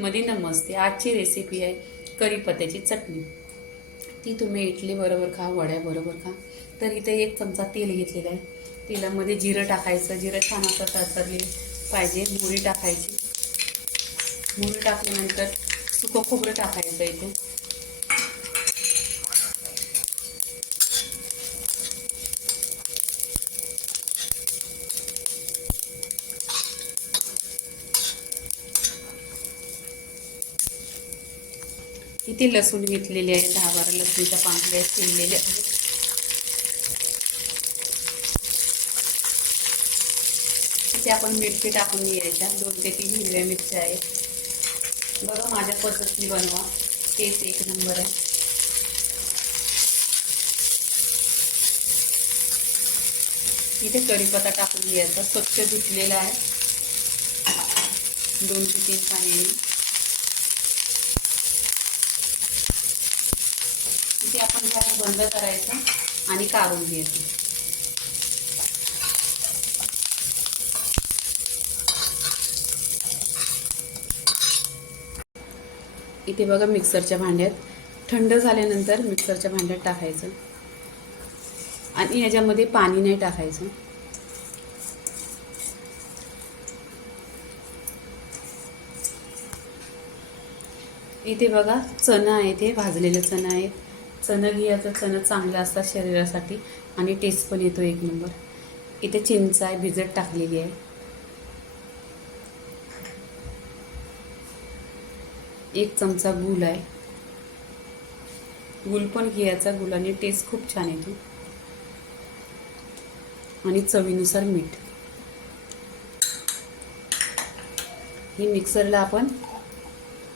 मध्ये नमस्ते. आजची रेसिपी आहे कढीपत्त्याची चटणी. ती तुम्ही इडली बरोबर खा वड्या बरोबर खा. तर इथे एक चमचा तेल घेतलेलं आहे. तेलामध्ये जिरं टाकायचं. जिरं छान असं तरतरले पाहिजे. मोहरी टाकायची. मोहरी टाकल्यानंतर सुकं खोबरं टाकायचं इथे इथे लसूण घेतलेली आहे दहा बारा लसूणच्या पांढऱ्या चिरलेल्या आहेत तिथे आपण मिरची टाकून घ्यायच्या. दोन ते तीन हिरव्या मिरच्या आहेत. बघा माझ्या पद्धतीने बनवा. तेच एक नंबर आहे. इथे कढीपत्ता टाकून घ्यायचा. स्वच्छ धुतलेला आहे. दोन ते तीन पाण्याने. आपण त्याला बंद करायचं आणि काढून घ्यायचं. इथे बघा मिक्सरच्या भांड्यात. थंड झाल्यानंतर मिक्सरच्या भांड्यात टाकायचं. आणि ह्याच्यामध्ये पाणी नाही टाकायचं. इथे बघा चणा आहे ते भाजलेलं चणा आहे चणं घ्यायचं चणं चांगलं असतात शरीरासाठी आणि टेस्ट पण येतो एक नंबर इथे चिंच आहे भिजत टाकलेली आहे. एक चमचा गुल आहे. गुल पण घ्यायचा गुलाने टेस्ट खूप छान येतो. आणि चवीनुसार मीठ. ही मिक्सरला आपण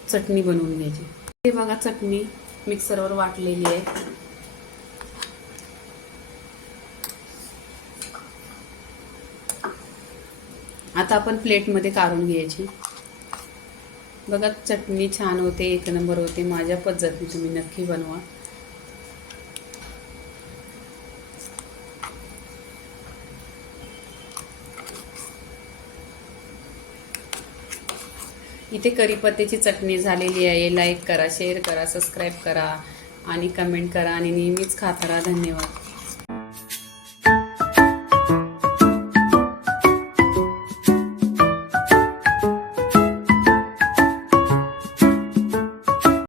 चटणी बनवून घ्यायची. हे बघा चटणी. मिक्सरवर वाटलेली आहे. आता आपण प्लेटमध्ये काढून घ्यायची. बघा चटणी छान होते एक नंबर होते माझ्या पद्धतीने तुम्ही नक्की बनवा. इथे करीपत्त्याची चटणी झालेली आहे. लाईक करा शेअर करा सबस्क्राईब करा आणि कमेंट करा. आणि नेहमीच खात राहा. धन्यवाद.